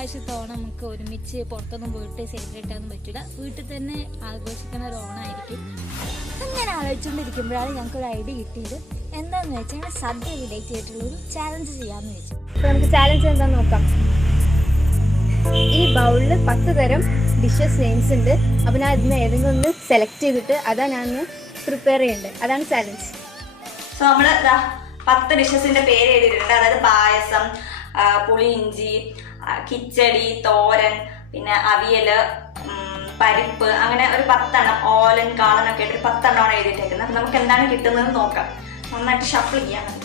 ഇപ്രാവശ്യത്തെ ഓണം നമുക്ക് ഒരുമിച്ച് പുറത്തൊന്നും പോയിട്ട് സെലിബ്രേറ്റ് ചെയ്യാനൊന്നും പറ്റില്ല. വീട്ടിൽ തന്നെ ആഘോഷിക്കുന്ന ഒരു ഓണമായിരിക്കും. അങ്ങനെ ആലോചിച്ചുകൊണ്ടിരിക്കുമ്പോഴാണ് ഞങ്ങൾക്കൊരു ഐഡിയ കിട്ടിയത്. എന്താണെന്ന് വെച്ചാൽ ഞങ്ങൾ സദ്യ റിലേറ്റ് ചെയ്തിട്ടുള്ളൊരു ചാലഞ്ച് ചെയ്യാമെന്ന് വെച്ചു. അപ്പോൾ നമുക്ക് ചാലഞ്ച് എന്താണെന്ന് നോക്കാം. ഈ ബൗളിൽ 10 തരം ഡിഷസ് നെയിംസ് ഉണ്ട്. അപ്പോൾ ഞാൻ ഇതിന് ഏതെങ്കിലും ഒന്ന് സെലക്ട് ചെയ്തിട്ട് അതാണ് ഞാൻ പ്രിപ്പയർ ചെയ്യേണ്ടത്. അതാണ് ചാലഞ്ച്. സോ നമ്മൾ 10 ഡിഷസിന്റെ പേര് എഴുതിയിട്ടുണ്ട്. അതായത് പായസം, പുളിയിഞ്ചി, കിച്ചടി, തോരൻ, പിന്നെ അവിയല്, പരിപ്പ്, അങ്ങനെ ഒരു 10 എണ്ണം, ഓലൻ, കാളനൊക്കെ ആയിട്ട് 10 എണ്ണമാണ് എഴുതിയിട്ടേക്കുന്നത്. അപ്പം നമുക്ക് എന്താണ് കിട്ടുന്നത് നോക്കാം. നന്നായിട്ട് ഷഫിൾ ചെയ്യാൻ മതി.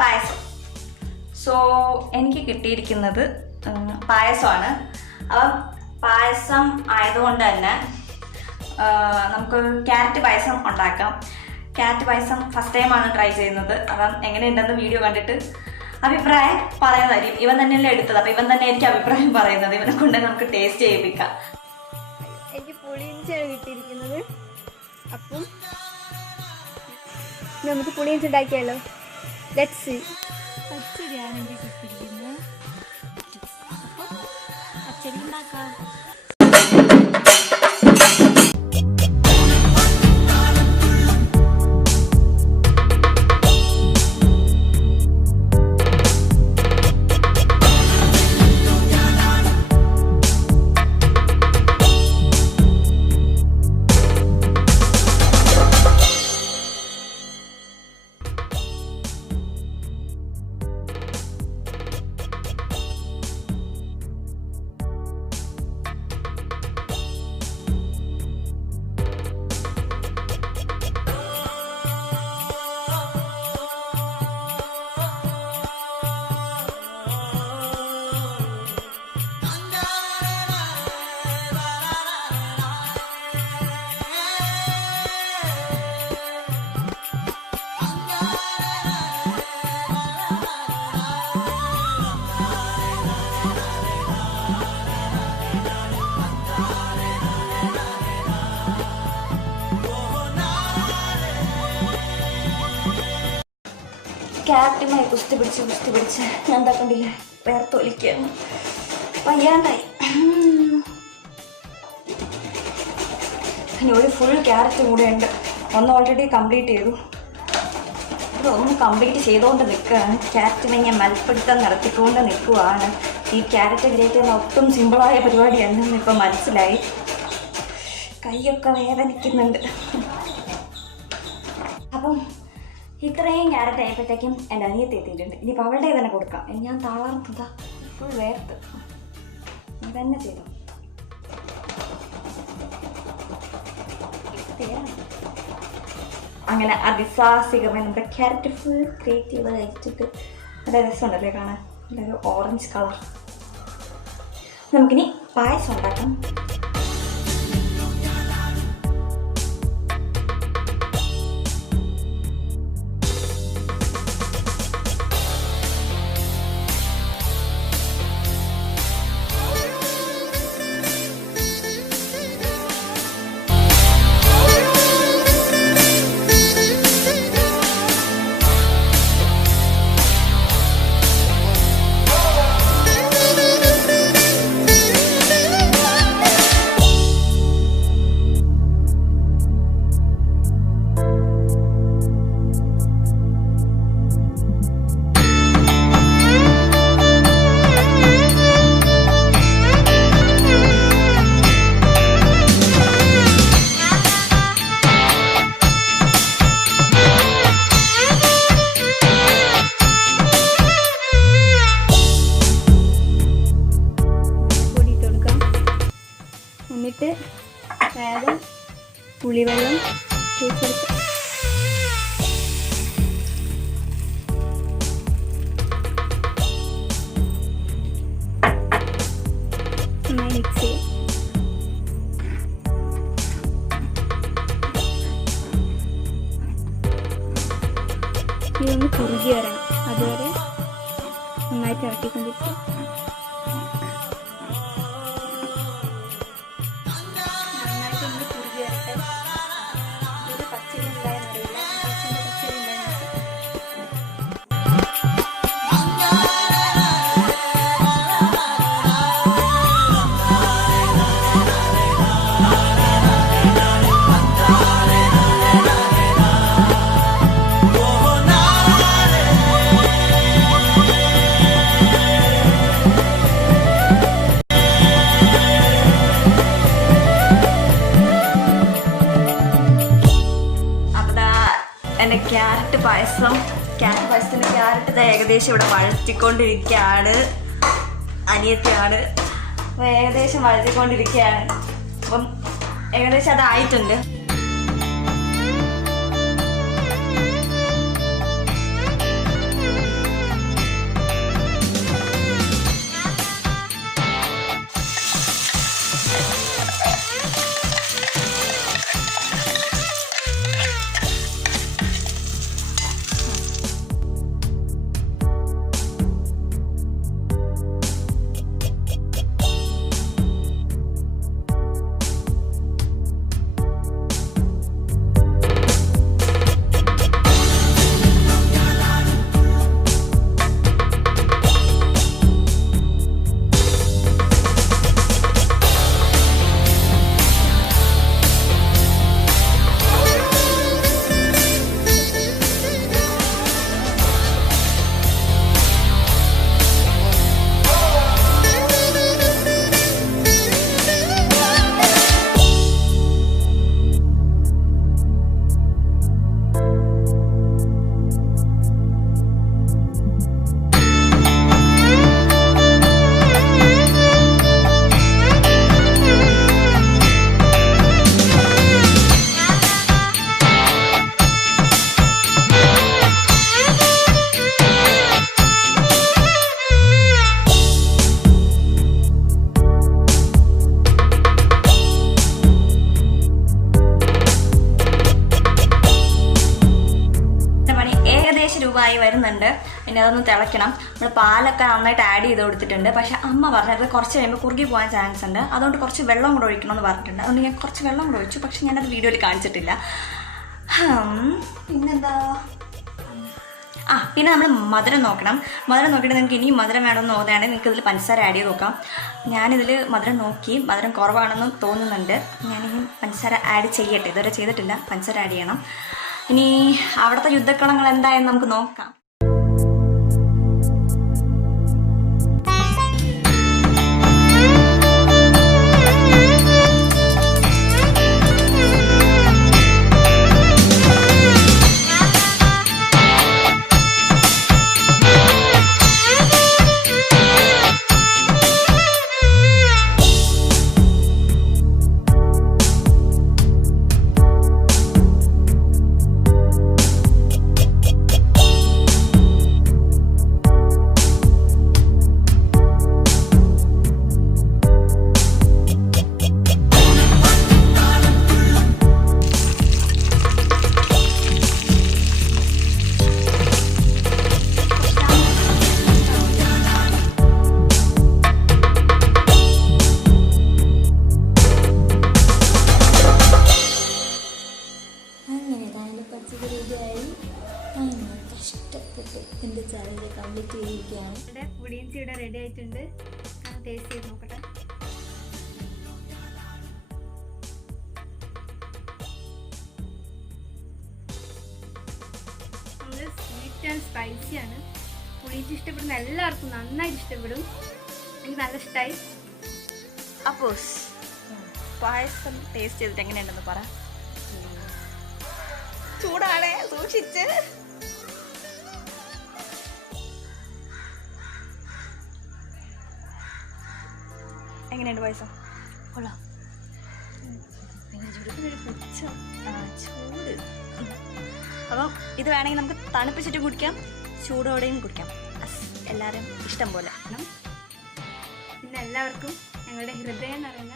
പായസം. സോ എനിക്ക് കിട്ടിയിരിക്കുന്നത് പായസമാണ്. അപ്പം പായസം ആയതുകൊണ്ട് തന്നെ നമുക്ക് ക്യാരറ്റ് പായസം ഉണ്ടാക്കാം. ക്യാരറ്റ് പായസം ഫസ്റ്റ് ടൈമാണ് ട്രൈ ചെയ്യുന്നത്. അപ്പം എങ്ങനെയുണ്ടെന്ന് വീഡിയോ കണ്ടിട്ട് അഭിപ്രായം പറയുന്നതായിരിക്കും. ഇവൻ തന്നെയല്ലേ എടുത്തത്, അപ്പം ഇവൻ തന്നെ എനിക്ക് അഭിപ്രായം പറയുന്നത്. ഇവനെ കൊണ്ട് നമുക്ക് ടേസ്റ്റ് ചെയ്യിപ്പിക്കാം. എനിക്ക് പുളിയിഞ്ചിയാണ് കിട്ടിയിരിക്കുന്നത്. അപ്പം നമുക്ക് പുളിയിഞ്ചി ഉണ്ടാക്കിയാലോ? Let's see. പച്ചരിയാണ് എനിക്ക് കിട്ടിയിരിക്കുന്നത്. അപ്പം പച്ചരി ഉണ്ടാക്കാം. ക്യാരറ്റുമായി കുസ്തി പിടിച്ച് ഞാൻ എന്താ കണ്ടില്ലേ, വേർത്തൊലിക്കുകയാണ്, വയ്യാണ്ടായി. ഇനി ഒരു ഫുൾ ക്യാരറ്റും കൂടെ ഉണ്ട്. ഒന്ന് ഓൾറെഡി കംപ്ലീറ്റ് ചെയ്തു. ഇതൊന്ന് കംപ്ലീറ്റ് ചെയ്തുകൊണ്ട് നിൽക്കുകയാണ്. ക്യാരറ്റിനെ ഞാൻ മൽപ്പിടുത്തം നടത്തിക്കൊണ്ട് നിൽക്കുകയാണ്. ഈ ക്യാരറ്റ് ഗ്രേറ്റ് ചെയ്യുന്ന ഒട്ടും സിമ്പിളായ പരിപാടിയല്ലെന്ന് ഇപ്പം മനസ്സിലായി. കൈയൊക്കെ വേദനിക്കുന്നുണ്ട്. അപ്പം ഇത്രയും ക്യാരറ്റ് ആയപ്പോഴത്തേക്കും എൻ്റെ അനിയത്തി എത്തിയിട്ടുണ്ട്. ഇനിയിപ്പോൾ അവളുടെ തന്നെ കൊടുക്കാം. ഞാൻ തളർന്നതാ, ഫുൾ വേർത്ത്. ഇതന്നെ ചെയ്തു. അങ്ങനെ അതിസാഹസികമായി നമ്മുടെ ക്യാരറ്റ് ഫുൾ ക്രിയേറ്റ് ചെയ്ത് കഴിച്ചിട്ട് നല്ല രസമുണ്ടല്ലേ കാണാൻ, നല്ലൊരു ഓറഞ്ച് കളർ. നമുക്കിനി പായസം ഉണ്ടാക്കാം. എന്നിട്ട് വേറെ പുളിവെള്ളം ചേർത്തെടുക്കാം. നന്നായി മിക്സ് ചെയ്യാം. ഇതൊന്ന് കുറുകി വരണം. അതുവരെ നന്നായിട്ട് ഇളക്കിക്കൊണ്ടിരിക്കുക. നന്നായിട്ടൊന്ന് കുറുകി വരട്ടെ. ഇത് പച്ചരി ഏകദേശം ഇവിടെ വഴറ്റിക്കൊണ്ടിരിക്കുകയാണ്. അനിയത്തിയാണ്. അപ്പോൾ ഏകദേശം വഴറ്റിക്കൊണ്ടിരിക്കുകയാണ്. അപ്പം ഏകദേശം അതായിട്ടുണ്ട്. രൂപമായി വരുന്നുണ്ട്. പിന്നെ അതൊന്ന് തിളയ്ക്കണം. നമ്മൾ പാലൊക്കെ നന്നായിട്ട് ആഡ് ചെയ്ത് കൊടുത്തിട്ടുണ്ട്. പക്ഷെ അമ്മ പറഞ്ഞത് കുറച്ച് കഴിയുമ്പോൾ കുറുകി പോകാൻ ചാൻസ് ഉണ്ട്. അതുകൊണ്ട് കുറച്ച് വെള്ളം കൂടെ ഒഴിക്കണമെന്ന് പറഞ്ഞിട്ടുണ്ട്. അതുകൊണ്ട് ഞാൻ കുറച്ച് വെള്ളം കൂടെ ഒഴിച്ചു. പക്ഷെ ഞാനത് വീഡിയോയിൽ കാണിച്ചിട്ടില്ല. പിന്നെന്താ, പിന്നെ നമ്മൾ മധുരം നോക്കണം. മധുരം നോക്കിയിട്ട് നിങ്ങൾക്ക് ഇനിയും മധുരം വേണമെന്ന് തോന്നുകയാണെങ്കിൽ നിങ്ങൾക്ക് ഇതിൽ പഞ്ചസാര ആഡ് ചെയ്ത് നോക്കാം. ഞാനിതിൽ മധുരം നോക്കി മധുരം കുറവാണെന്ന് തോന്നുന്നുണ്ട്. ഞാനിനി പഞ്ചസാര ആഡ് ചെയ്യട്ടെ. ഇതുവരെ ചെയ്തിട്ടില്ല. പഞ്ചസാര ആഡ് ചെയ്യണം. ഇനി അവിടുത്തെ യുദ്ധക്കളങ്ങൾ എന്തായെന്ന് നമുക്ക് നോക്കാം. കഷ്ടപ്പെട്ട് എൻ്റെ ചാനൽ കംപ്ലീറ്റ് ചെയ്തിരിക്കുകയാണ്. ഇവിടെ പുളിയിഞ്ചി ഇവിടെ റെഡി ആയിട്ടുണ്ട്. ടേസ്റ്റ് ചെയ്ത് നോക്കട്ടെ. നമ്മൾ സ്വീറ്റ് ആൻഡ് സ്പൈസിയാണ്. പുളിയിഞ്ചി ഇഷ്ടപ്പെടുന്ന എല്ലാവർക്കും നന്നായിട്ട് ഇഷ്ടപ്പെടും. എനിക്ക് നല്ല ഇഷ്ടമായി. അപ്പോൾ പായസം ടേസ്റ്റ് ചെയ്തിട്ട് എങ്ങനെയുണ്ടെന്ന് പറ. ചൂടാണ്, സൂക്ഷിച്ച്. എങ്ങനെയുണ്ട് പായസം? കൊള്ളാം. ചൂട്. അപ്പം ഇത് വേണമെങ്കിൽ നമുക്ക് തണുപ്പിച്ചിട്ടും കുടിക്കാം, ചൂടോടെയും കുടിക്കാം. എല്ലാവരും ഇഷ്ടം പോലെ. പിന്നെ എല്ലാവർക്കും ഞങ്ങളുടെ ഹൃദയം നിറഞ്ഞ